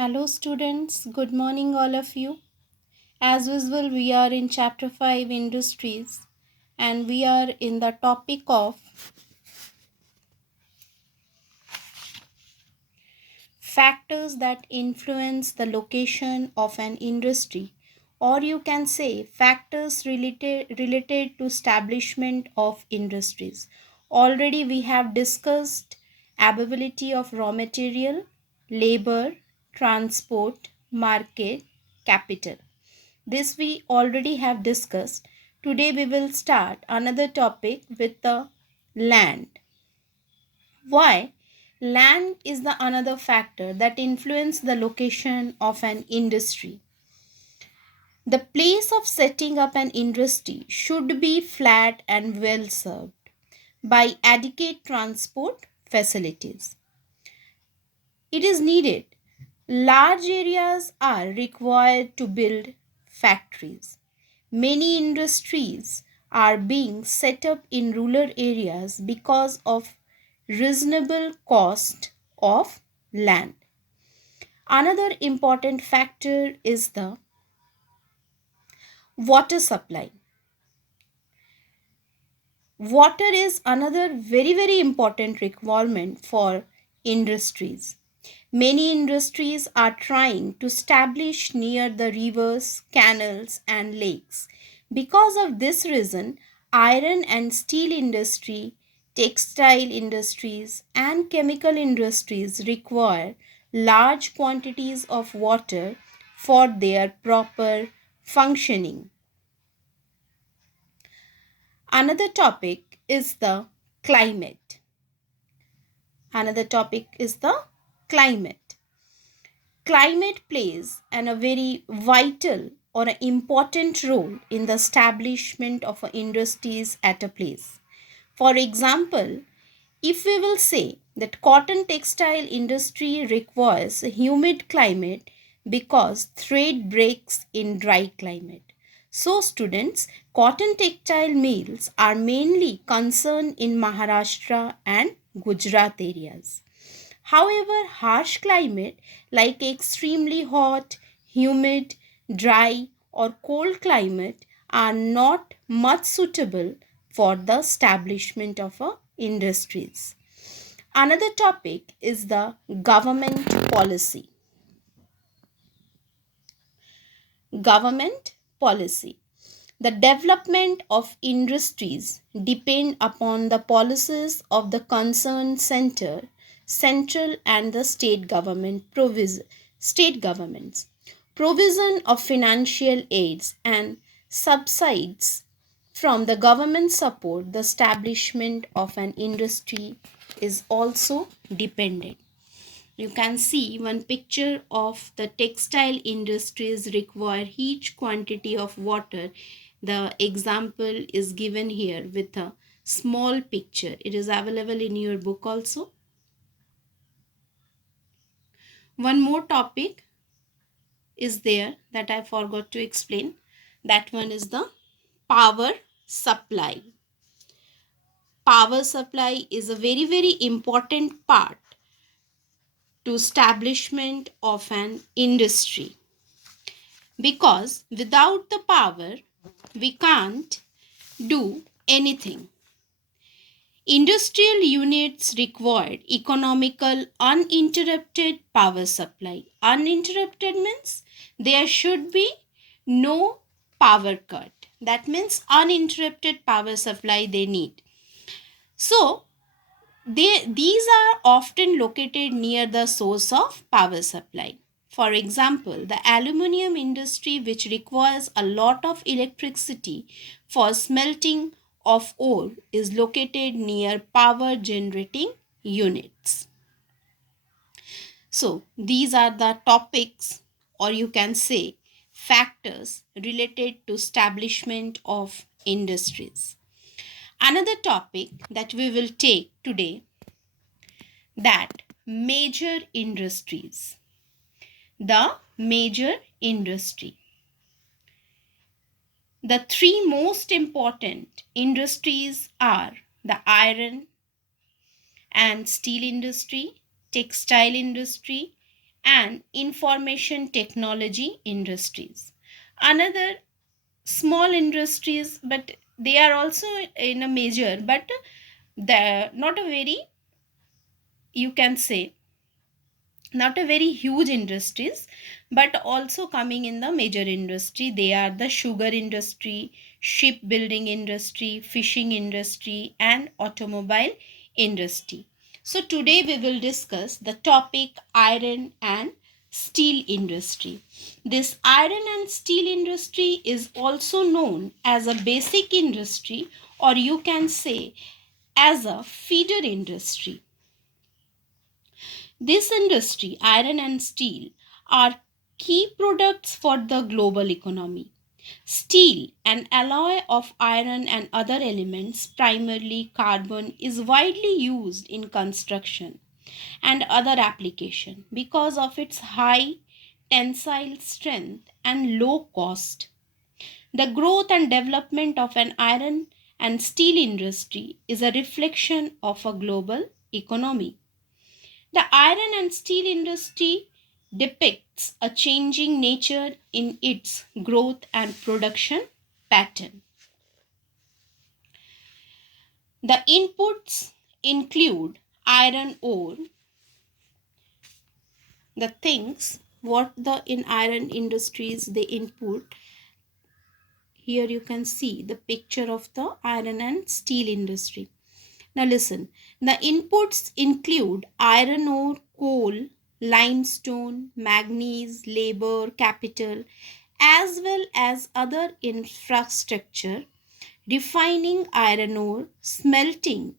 Hello, students. Good morning, all of you. As usual, we are in Chapter 5 Industries and we are in the topic of factors that influence the location of an industry, or you can say factors related to establishment of industries. Already, we have discussed availability of raw material, labor, transport, market, capital. This we already have discussed. Today we will start another topic with the land. Why? Land is the another factor that influence the location of an industry. The place of setting up an industry should be flat and well served by adequate transport facilities. It is needed. Large areas are required to build factories. Many industries are being set up in rural areas because of reasonable cost of land. Another important factor is the water supply. Water is another very important requirement for industries. Many industries are trying to establish near the rivers, canals, and lakes. Because of this reason, iron and steel industry, textile industries, and chemical industries require large quantities of water for their proper functioning. Another topic is the climate. Another topic is the climate. Climate plays a very vital or an important role in the establishment of industries at a place. For example, if we will say that cotton textile industry requires a humid climate because thread breaks in dry climate. So students, cotton textile mills are mainly concerned in Maharashtra and Gujarat areas. However, harsh climate like extremely hot, humid, dry, or cold climate are not much suitable for the establishment of industries. Another topic is the government policy. Government policy. The development of industries depend upon the policies of the concerned central and the state governments. Provision of financial aids and subsidies from the government support the establishment of an industry is also dependent. You can see one picture of the textile industries require huge quantity of water. The example is given here with a small picture. It is available in your book also. One more topic is there that I forgot to explain. That one is the power supply. Power supply is a very important part to establishment of an industry, because without the power we can't do anything. Industrial units required economical uninterrupted power supply. Uninterrupted means there should be no power cut. That means uninterrupted power supply they need. So these are often located near the source of power supply. For example, the aluminium industry, which requires a lot of electricity for smelting of ore, is located near power generating units. So, these are the topics, or you can say factors related to establishment of industries. Another topic that we will take today, that major industries. The major industry. The three most important industries are the iron and steel industry, textile industry, and information technology industries. Another small industries, but they are also in a major, but the not a very, you can say, not a very huge industries, but also coming in the major industry. They are the sugar industry, shipbuilding industry, fishing industry, and automobile industry. So today we will discuss the topic iron and steel industry. This iron and steel industry is also known as a basic industry, or you can say as a feeder industry. This industry, iron and steel, are key products for the global economy. Steel, an alloy of iron and other elements, primarily carbon, is widely used in construction and other application because of its high tensile strength and low cost. The growth and development of an iron and steel industry is a reflection of a global economy. The iron and steel industry depicts a changing nature in its growth and production pattern. The inputs include iron ore, the things what the in iron industries they input. Here you can see the picture of the iron and steel industry. Now listen, the inputs include iron ore, coal, limestone, manganese, labor, capital, as well as other infrastructure, refining iron ore, smelting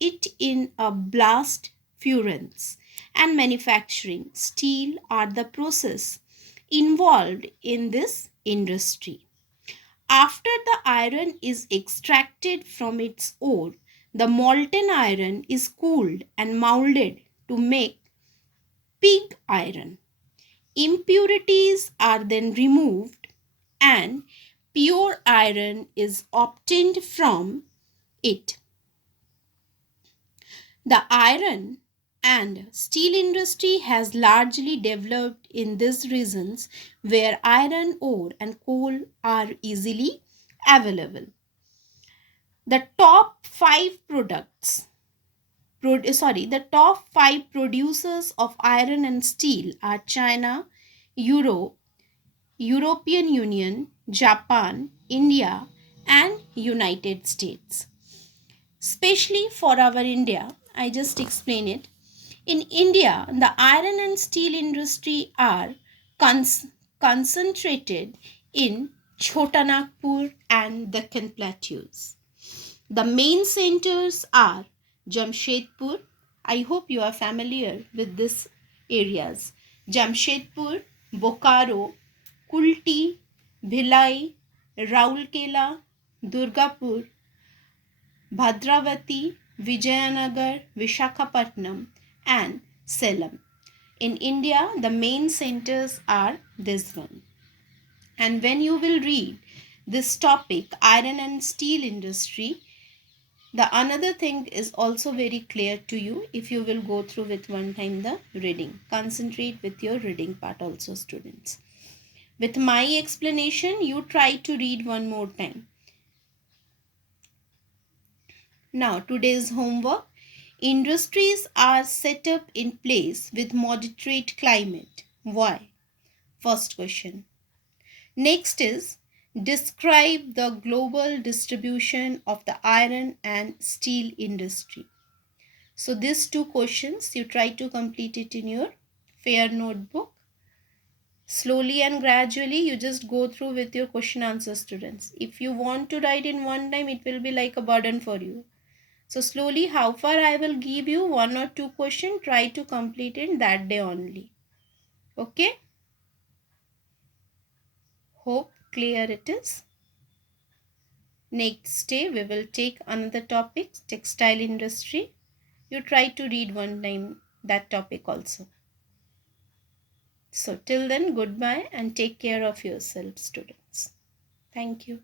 it in a blast furnace, and manufacturing steel are the process involved in this industry. After the iron is extracted from its ore, the molten iron is cooled and molded to make pig iron. Impurities are then removed and pure iron is obtained from it. The iron and steel industry has largely developed in these regions where iron ore and coal are easily available. The top five the top five producers of iron and steel are China, Europe, European Union, Japan, India, and United States. Especially for our India, I just explain it. In India, the iron and steel industry are cons- concentrated in Chotanagpur and Deccan Plateaus. The main centers are Jamshedpur. I hope you are familiar with these areas. Jamshedpur, Bokaro, Kulti, Bhilai, Raulkela, Durgapur, Bhadravati, Vijayanagar, Vishakhapatnam, and Salem. In India, the main centers are this one. And when you will read this topic, iron and steel industry, the another thing is also very clear to you if you will go through with one time the reading. Concentrate with your reading part also, students. With my explanation, you try to read one more time. Now, today's homework. Industries are set up in place with moderate climate. Why? First question. Next is describe the global distribution of the iron and steel industry. So these two questions you try to complete it in your fair notebook. Slowly and gradually you just go through with your question answer, students. If you want to write in one time, it will be like a burden for you. So slowly how far I will give you one or two questions, try to complete it that day only. Okay? Hope clear it is. Next day we will take another topic, textile industry. You try to read one time that topic also. So till then, goodbye and take care of yourself, students. Thank you.